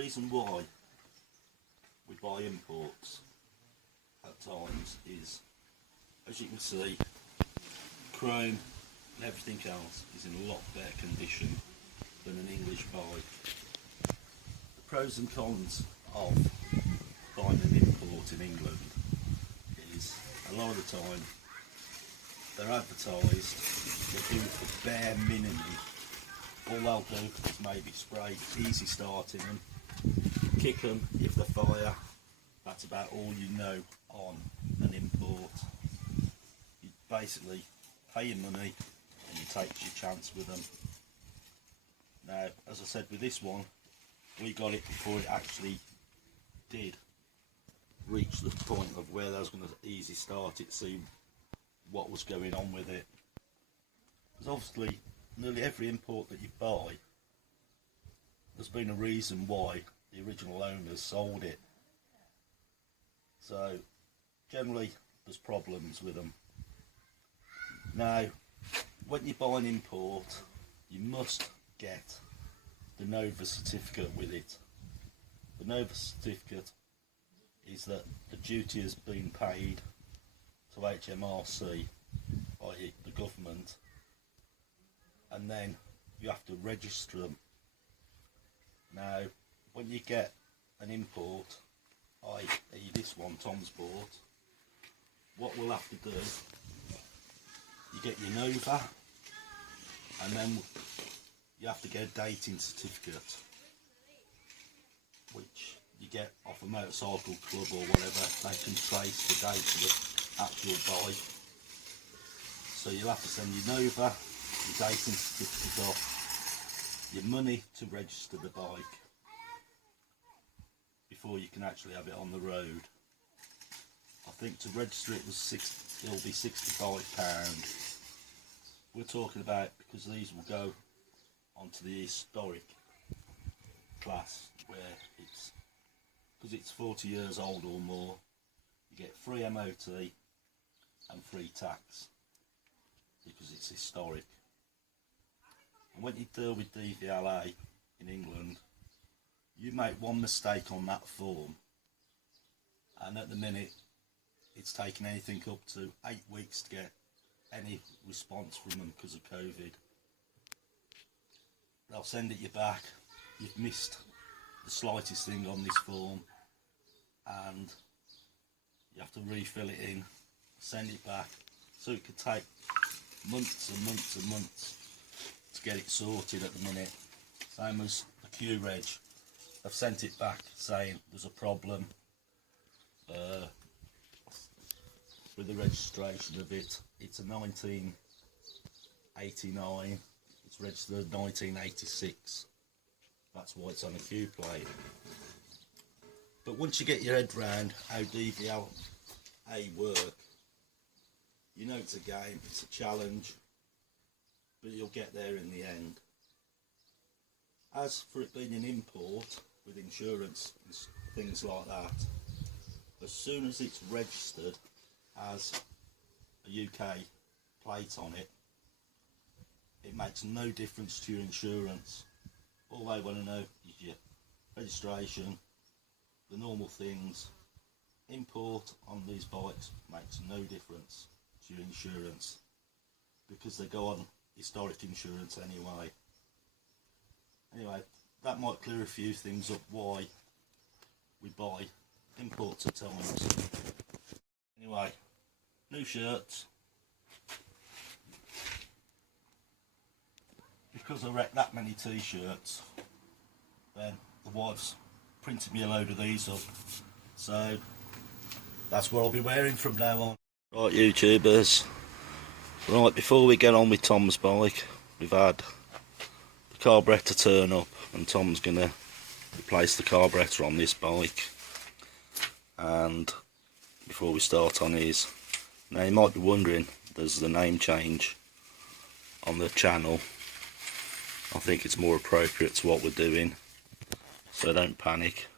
reason why we buy imports at times is, as you can see, chrome and everything else is in a lot better condition than an English bike. The pros and cons of buying an import in England is a lot of the time they're advertised, they do the bare minimum. All they'll do is maybe spray easy starting them, kick them if they fire. That's about all you know on an import. You basically pay your money and you take your chance with them. Now, as I said with this one, we got it before it actually did reach the point of where I was going to easy start it, see what was going on with it. Because obviously nearly every import that you buy, there's been a reason why the original owners sold it. So generally there's problems with them. Now when you buy an import, you must get the Nova certificate with it. The Nova certificate is that the duty has been paid to HMRC by the government, and then you have to register them. Now when you get an import, i.e. this one Tom's bought, what we'll have to do, you get your Nova, and then you have to get a dating certificate, which you get off a motorcycle club or whatever. They can trace the date of the actual bike. So you'll have to send your Nova, your dating certificate off, your money to register the bike before you can actually have it on the road. I think to register it was it'll be £65. We're talking about, because these will go onto the historic class, where it's, because it's 40 years old or more, you get free MOT and free tax because it's historic. And when you deal with DVLA in England, you make one mistake on that form and at the minute it's taken anything up to 8 weeks to get any response from them because of COVID. They'll send it you back, you've missed the slightest thing on this form, and you have to refill it in, send it back. So it could take months and months and months to get it sorted at the minute. Same as the Q-Reg. I've sent it back saying there's a problem with the registration of it. It's a 1989, it's registered 1986. That's why it's on a Q plate. But once you get your head round how DVLA work, you know it's a game, it's a challenge, but you'll get there in the end. As for it being an import with insurance and things like that, as soon as it's registered as a UK plate on it, it makes no difference to your insurance. All they want to know is your registration, the normal things. Import on these bikes makes no difference to your insurance because they go on historic insurance anyway. Anyway, that might clear a few things up why we buy imports at times. Anyway, new shirts. Because I wrecked that many t-shirts, then the wife's printed me a load of these up. So that's what I'll be wearing from now on. Right, YouTubers. Right, before we get on with Tom's bike, we've had the carburettor turn up and Tom's going to replace the carburettor on this bike. And before we start on his, now you might be wondering, there's the name change on the channel. I think it's more appropriate to what we're doing, so don't panic.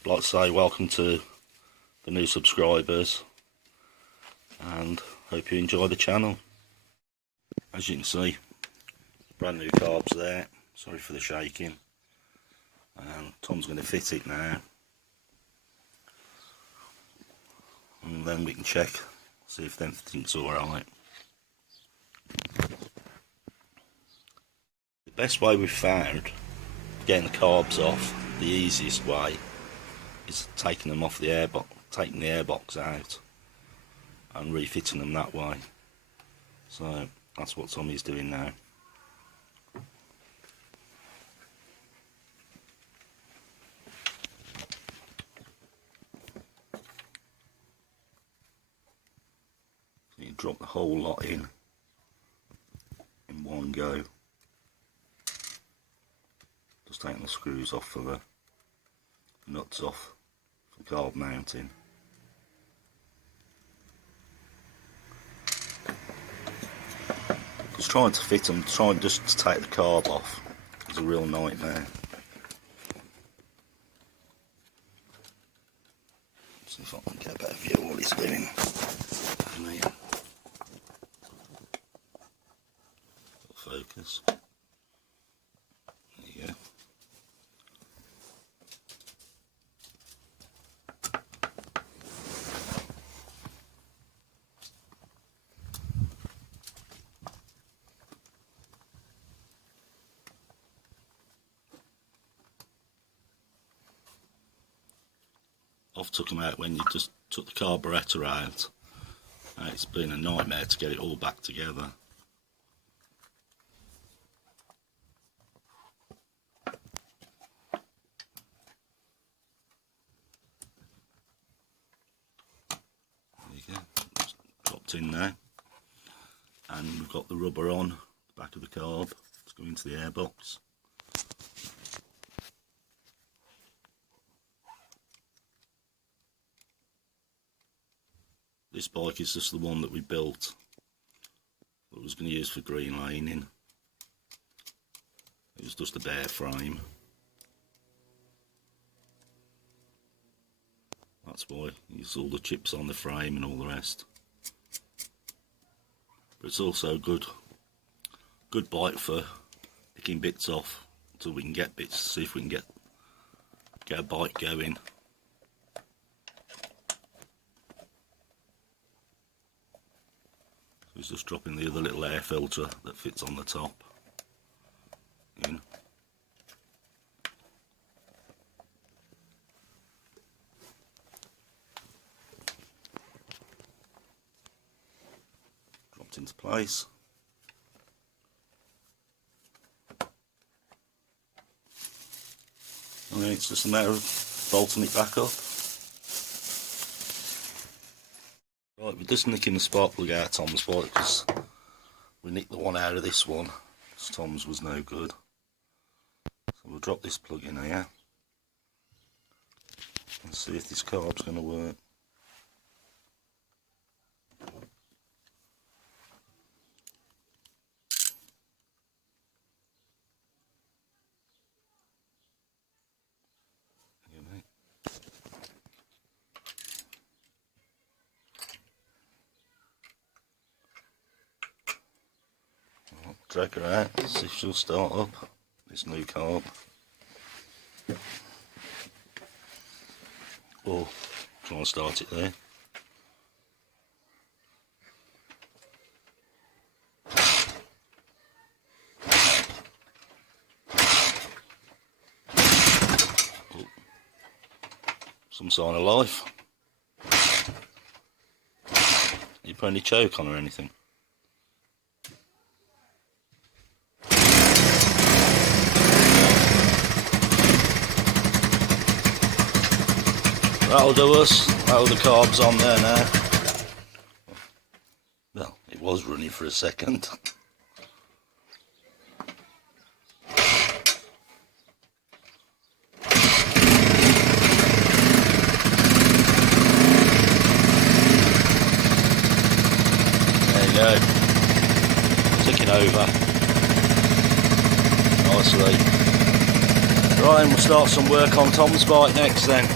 I'd like to say welcome to the new subscribers and hope you enjoy the channel. As you can see, brand new carbs there, sorry for the shaking, and Tom's going to fit it now, and then we can check, see if everything's alright. The best way we've found getting the carbs off, the easiest way, is taking them off the airbox, taking the airbox out and refitting them that way. So that's what Tommy's doing now. So you drop the whole lot in one go. Just taking the screws off for the nuts off for carb mounting. Just trying to fit them, trying just to take the carb off is a real nightmare. See if I can get a better view of what he's doing. Focus. There you go. I've took them out when you just took the carburettor out. It's been a nightmare to get it all back together. There you go, just dropped in now. And we've got the rubber on the back of the carb to go into the airbox. This bike is just the one that we built that was going to use for green laning. It was just a bare frame. That's why there's all the chips on the frame and all the rest. But it's also a good bike for picking bits off until we can get bits, see if we can get a bike going. It's just dropping the other little air filter that fits on the top in. Dropped into place. And then it's just a matter of bolting it back up. Right, we're just nicking the spark plug out of Tom's bike because we nicked the one out of this one because Tom's was no good. So we'll drop this plug in here and see if this carb's going to work. Drag her out, see if she'll start up this new carb. Or try and start it there. Oh. Some sign of life. You put any choke on or anything? That'll do us. That'll the carbs on there now. Well, it was running for a second. There you go. Ticking over. Nicely. Right, and we'll start some work on Tom's bike next then.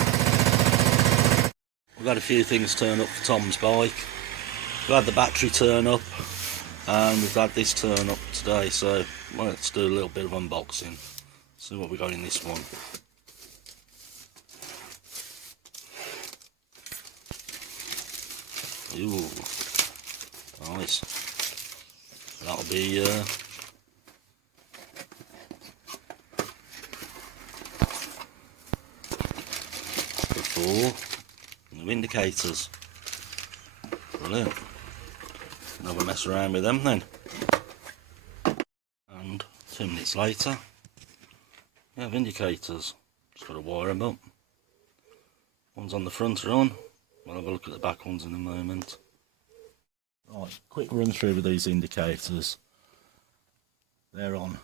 We've had a few things turn up for Tom's bike. We've had the battery turn up and we've had this turn up today, so let's do a little bit of unboxing. See what we got in this one. Ooh, nice. That'll be before new indicators. Brilliant. Have a mess around with them then. And 2 minutes later, we have indicators. Just got to wire them up. Ones on the front are on. We'll have a look at the back ones in a moment. Right, quick run through with these indicators. They're on.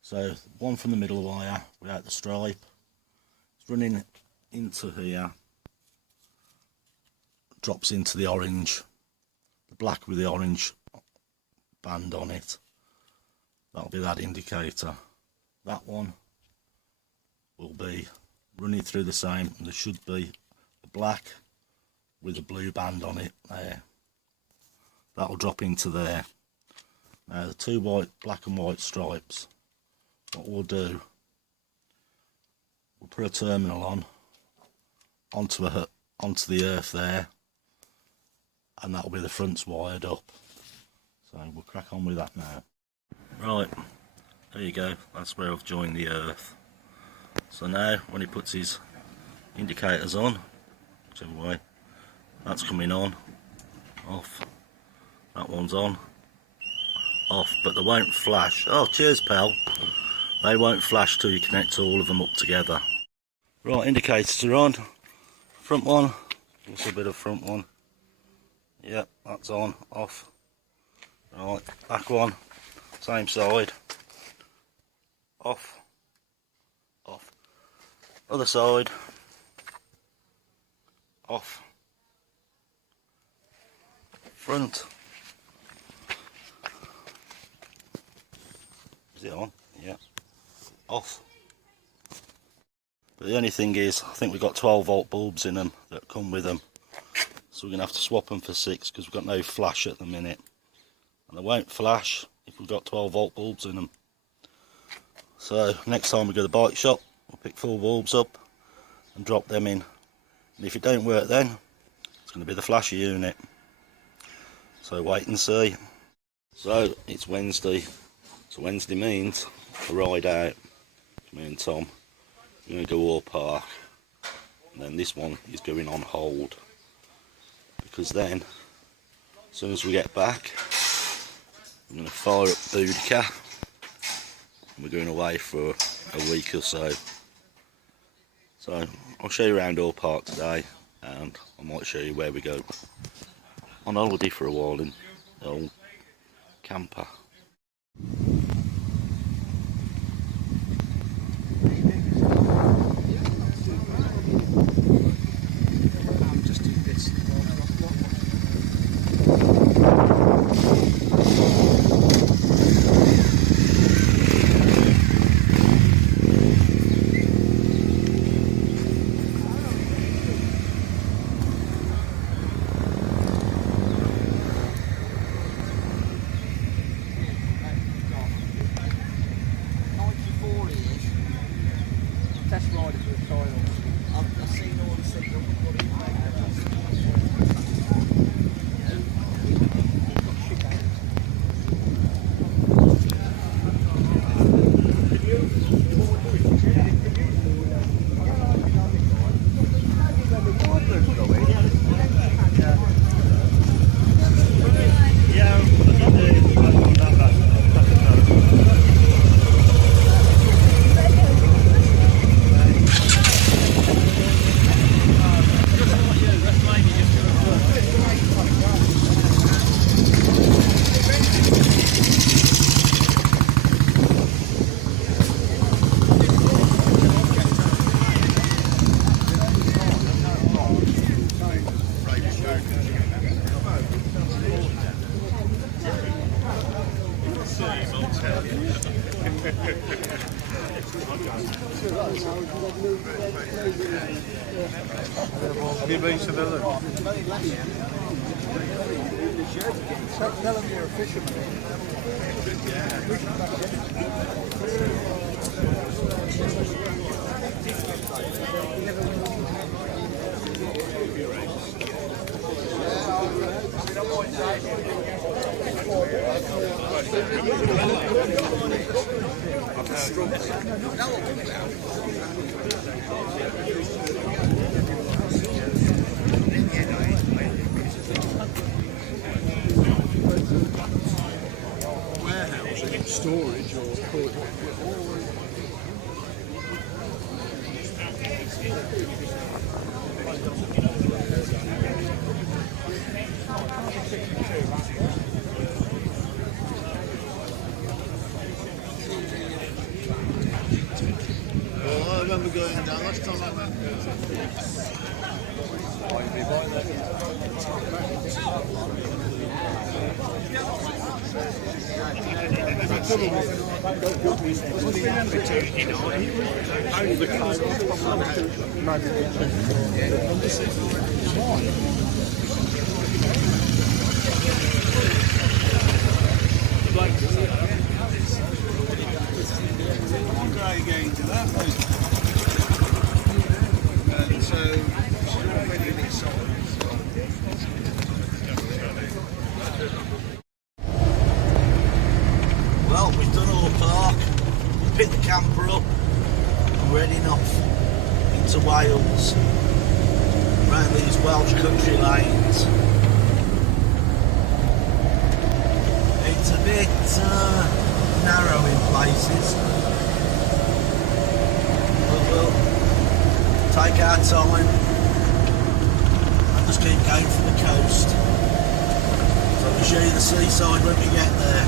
So one from the middle wire without the stripe. It's running into here. Drops into the orange. The black with the orange band on it. That'll be that indicator. That one will be running through the same. There should be a black with a blue band on it there. That'll drop into there. Now the two black and white stripes, what we'll do, we'll put a terminal on onto the earth there, and that'll be the fronts wired up. So we'll crack on with that now. Right, there you go, that's where I've joined the earth. So now when he puts his indicators on, whichever way, that's coming on, off, that one's on, off, but they won't flash. Oh, cheers pal. They won't flash till you connect all of them up together. Right, indicators are on. Front one, also a bit of front one. Yep, that's on, off. Right, back one, same side. Off, off. Other side, off. Front. Is it on? Yeah. Off. But the only thing is, I think we've got 12-volt bulbs in them that come with them. So we're going to have to swap them for 6 because we've got no flash at the minute. And they won't flash if we've got 12-volt bulbs in them. So next time we go to the bike shop, we'll pick 4 bulbs up and drop them in. And if it don't work then, it's going to be the flasher unit. So wait and see. So it's Wednesday. So Wednesday means a ride out. Me and Tom. We're going to go All Park. And then this one is going on hold. Because then, as soon as we get back, I'm going to fire up Boadicea. And we're going away for a week or so. So I'll show you around All Park today. And I might show you where we go on holiday for a while in the old camper. Test rider for the trial. I've seen all the signal. Have you been to the loop? Tell them you're a fisherman. Warehousing, storage, or I remember going down last time I went. Andre going to that one. And so she's already in excited. Well, we've done all park, we picked the camper up, and we're heading off into Wales, around these Welsh country lanes. It's a bit narrow in places, but we'll take our time and just keep going for the coast. So we'll show you the seaside when we get there.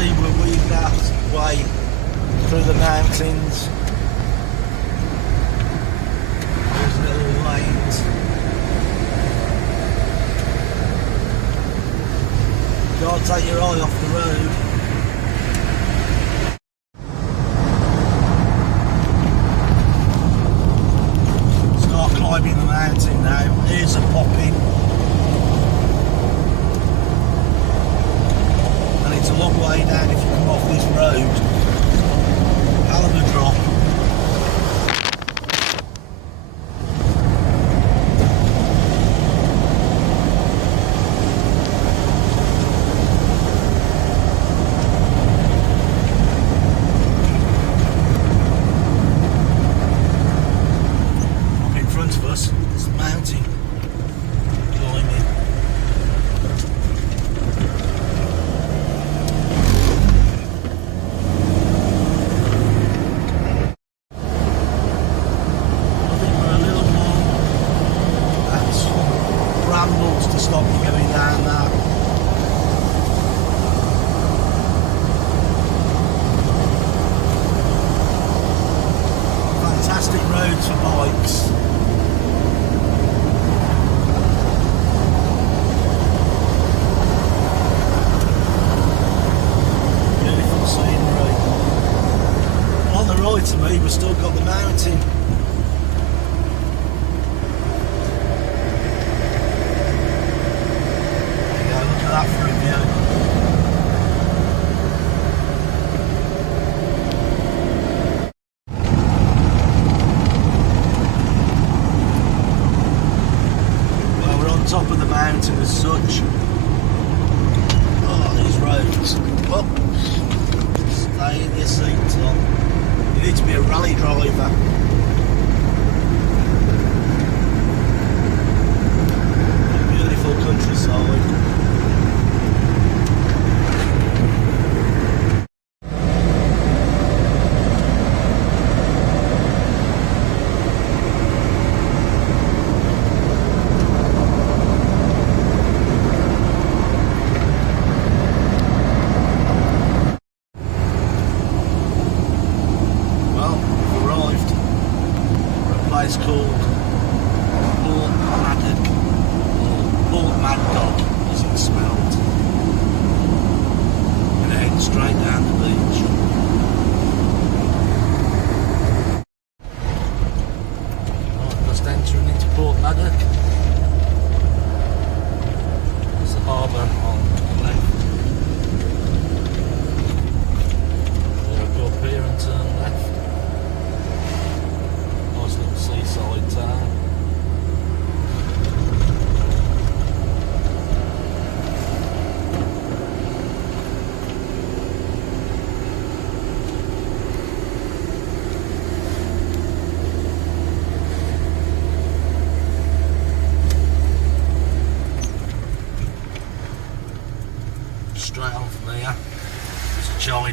We're weaved our way through the mountains. There's little lanes. Can't take your eye off the road. Start climbing the mountain now. Here's a popping. It's a long way down if you come off this road. Hell of a drop. Up in front of us is the mountain climbing. To stop you going down that. Fantastic roads for bikes. Beautiful scenery. On the right of me we've still got the mountain. That for a view. Well, we're on top of the mountain as such. Oh, these roads. Well, stay in your seats on. You need to be a rally driver. Beautiful countryside. Place called Port Maddock, as it's spelled. We're going to head straight down the beach.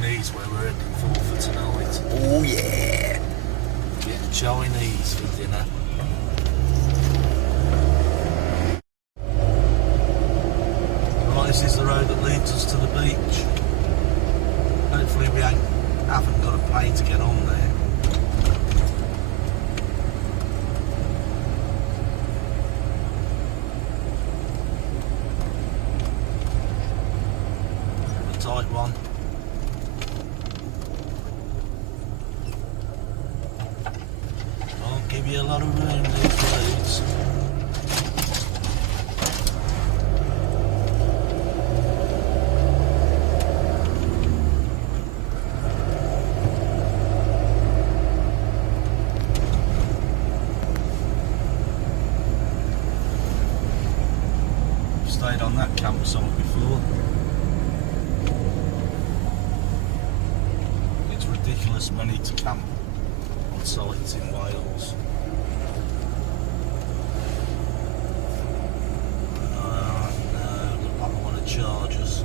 Chinese where we're heading for tonight. Oh yeah! Getting Chinese for dinner. Right, this is the road that leads us to the beach. Hopefully we haven't got to pay to get on there. Tight one. Won't give you a lot of room, these roads. Stayed on that campsite before. It's ridiculous money to camp on sites in Wales. No, look like they want to charge us.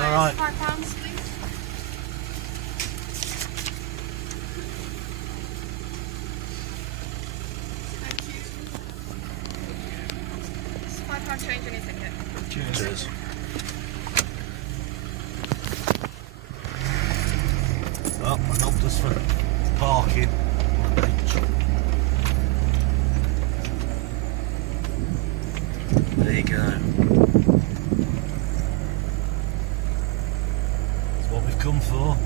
All right. £5, please. Thank you. It's £5 change on your ticket. Cheers. Well, I helped us for parking on the beach. There you go. That's what we've come for.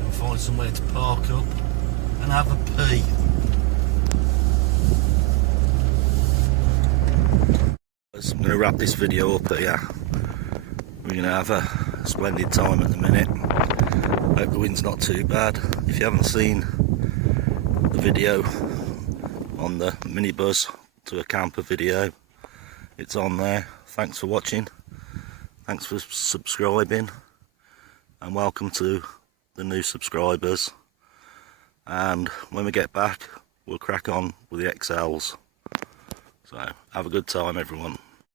We'll find somewhere to park up and have a pee. I'm going to wrap this video up here. We're going to have a splendid time at the minute. Hope the wind's not too bad. If you haven't seen the video on the minibus to a camper video, it's on there. Thanks for watching. Thanks for subscribing. And welcome to the new subscribers. And when we get back, we'll crack on with the XLs. So have a good time, everyone.